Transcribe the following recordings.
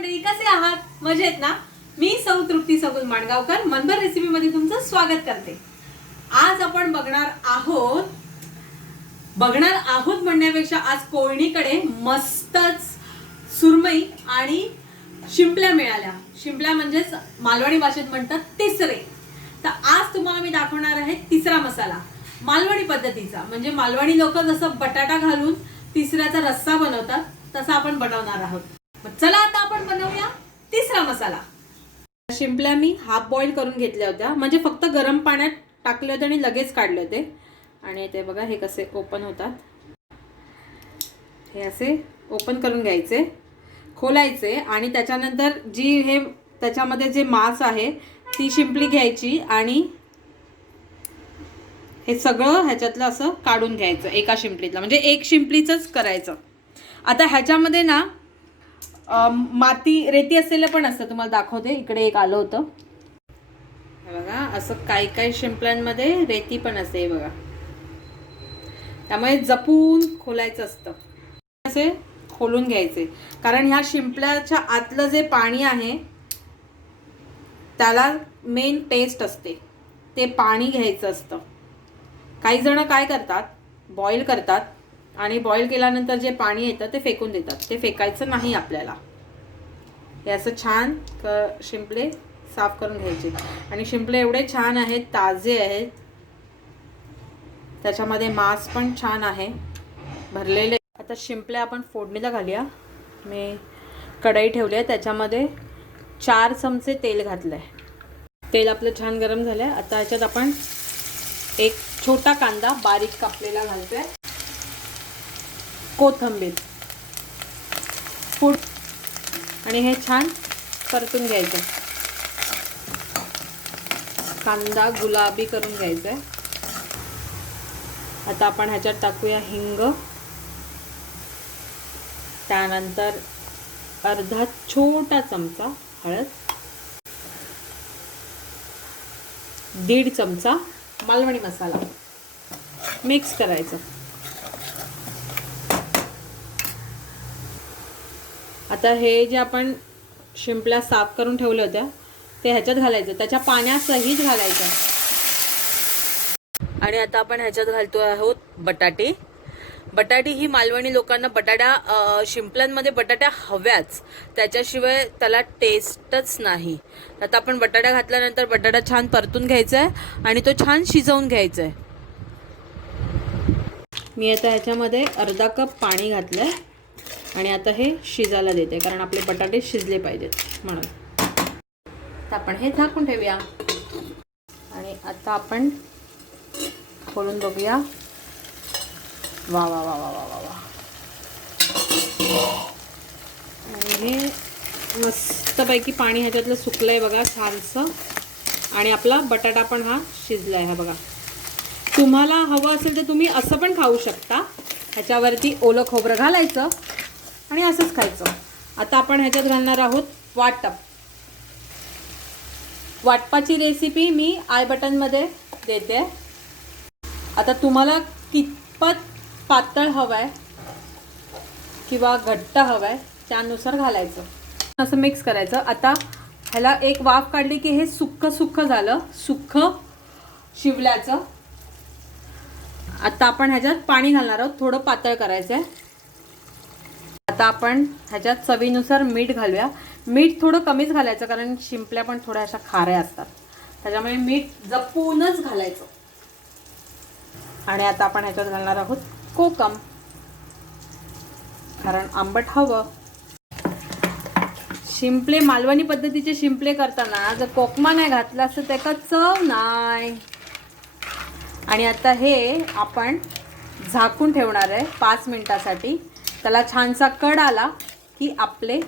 मंडळी, कसे आहात? मजेत ना? मी सौ तृप्ती सगुल माणगावकर मनभर रेसिपी मध्ये तुमचं स्वागत करते. आज आपण बघणार आहोत म्हणण्यापेक्षा आज कोळणीकडे मस्तच सुरमई आणि शिंपल्या मिळाल्या. शिंपल्या म्हणजेच मालवणी भाषेत म्हणतात तिसरे. तर आज तुम्हाला मी दाखवणार आहे तिसरा मसाला मालवणी पद्धतीचा. म्हणजे मालवणी लोक जसं बटाटा घालून तिसऱ्याचा रस्सा बनवतात तसा आपण बनवणार आहोत. चला आता आपण बनवूया तिसरा मसाला. शिंपल्या मी हाफ बॉईल करून घेतल्या होत्या, म्हणजे फक्त गरम पाण्यात टाकले होते आणि लगेच काढले होते. आणि ते बघा हे कसे ओपन होतात. हे असे ओपन करून घ्यायचे, खोलायचे आणि त्याच्यानंतर जी हे त्याच्यामध्ये जे मांस आहे ती शिंपली घ्यायची आणि हे सगळं ह्याच्यातलं असं काढून घ्यायचं एका शिंपलीतलं. म्हणजे एक शिंपलीचंच करायचं. आता ह्याच्यामध्ये ना माती रेती असलेलं पण असतं. तुम्हाला दाखवते, इकडे एक आलं होतं बघा. असं काही शिंपल्यांमध्ये रेती पण असते बघा. त्यामुळे जपून खोलायचं असतं. असे खोलून घ्यायचे, कारण ह्या शिंपल्याच्या आतलं जे पाणी आहे त्याला मेन टेस्ट असते. ते पाणी घ्यायचं असतं. काही जण काय करतात, बॉईल करतात आणि बॉईल केल्यानंतर जे पाणी येतं ते फेकून देतात. ते फेकायचं नाही आपल्याला. हे असं छान शिंपले साफ करून घ्यायचे. आणि शिंपले एवढे छान आहेत, ताजे आहेत. त्याच्यामध्ये मांस पण छान आहे भरलेले. आता शिंपल्या आपण फोडणीला घालूया. मी कढई ठेवली आहे, त्याच्यामध्ये 4 चमचे तेल घातलं आहे. तेल आपलं छान गरम झालं आहे. आता ह्याच्यात आपण एक छोटा कांदा बारीक कापलेला घालतोय, कोथिंबीर आणि हे छान परतून घ्यायचं. कांदा गुलाबी करून घ्यायचा आहे. आता आपण ह्याच्यात टाकूया हिंग, त्यानंतर अर्धा छोटा चमचा हळद, 1.5 चमचा मालवणी मसाला मिक्स करायचं. आता हे जे आपण शिंपल्या साफ करून ठेवल्या होत्या ते ह्याच्यात घालायचं, त्याच्या पाण्यासहित घालायचं. आणि आता आपण ह्याच्यात घालतो आहोत बटाटे. बटाटी ही मालवणी लोकांना शिंपल्यांमध्ये बटाट्या हव्याच, त्याच्याशिवाय त्याला टेस्टच नाही. आता आपण बटाटा घातल्यानंतर बटाटा छान परतून घ्यायचा आहे आणि तो छान शिजवून घ्यायचा आहे. मी आता ह्याच्यामध्ये अर्धा कप पाणी घातलं आहे आणि आता हे शिजायला देते, कारण आपले बटाटे शिजले पाहिजेत म्हणून. तर आपण हे झाकून ठेवूया आणि आता आपण खोलून बघूया. वा वा वा वा वा वा वा. आणि हे मस्तपैकी पाणी ह्याच्यातलं सुकलं आहे बघा छानसं. आणि आपला बटाटा पण हा शिजला आहे बघा. तुम्हाला हवं असेल तर तुम्ही असं पण खाऊ शकता. ह्याच्यावरती ओलं खोबरं घालायचं आणि असंच खायचं. आता आपण ह्याच्यात घालणार आहोत वाटप. वाटपाची रेसिपी मी आय बटनमध्ये देते. आता तुम्हाला कितपत पातळ हवं आहे किंवा घट्ट हवं आहे त्यानुसार घालायचं. असं मिक्स करायचं. आता ह्याला एक वाफ काढली की हे सुक्क झालं, सुक्क शिवल्याचं. आता आपण ह्याच्यात पाणी घालणार आहोत, थोडं पातळ करायचं आहे. आता आपण ह्याच्यात चवीनुसार मीठ घालूया. मीठ थोडं कमीच घालायचं, कारण शिंपल्या पण थोड्या अशा खाऱ्या असतात, त्याच्यामुळे मीठ जपूनच घालायचं. आणि आता आपण ह्याच्यात घालणार आहोत कोकम, कारण आंबट हवं. शिंपले मालवणी पद्धतीचे शिंपले करताना जर कोकमा नाही घातला असं त्याचा चव नाही. आणि आता हे आपण झाकून ठेवणार आहे 5 मिनिटासाठी. त्याला छानसा कड आला की आपले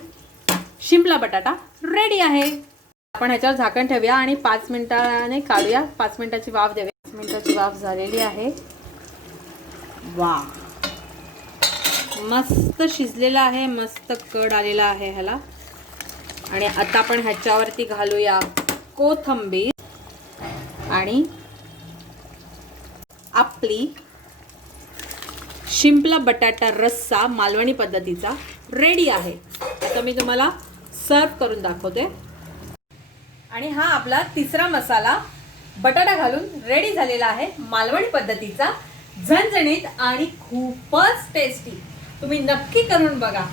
शिंपला बटाटा रेडी आहे. आपण ह्याच्यावर झाकण ठेवूया आणि 5 मिनिटाने काढूया. 5 मिनिटाची वाफ देऊया. 5 मिनिटाची वाफ झालेली आहे. वा, मस्त शिजलेला आहे, मस्त कड आलेला आहे ह्याला. आणि आता आपण ह्याच्यावरती घालूया कोथिंबीर आणि आपली शिंपला बटाटा रस्सा मालवणी पद्धतीचा रेडी आहे. आता मी तुम्हाला सर्व करून दाखवते. आणि हा आपला तिसरा मसाला बटाटा घालून रेडी झालेला आहे, मालवणी पद्धतीचा, झणझणीत आणि खूपच टेस्टी. तुम्ही नक्की करून बघा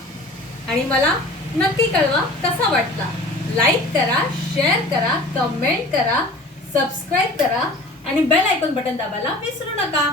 आणि मला नक्की कळवा कसा वाटला. लाईक करा, शेअर करा, कमेंट करा, सबस्क्राईब करा आणि बेल आयकॉन बटन दाबायला विसरू नका.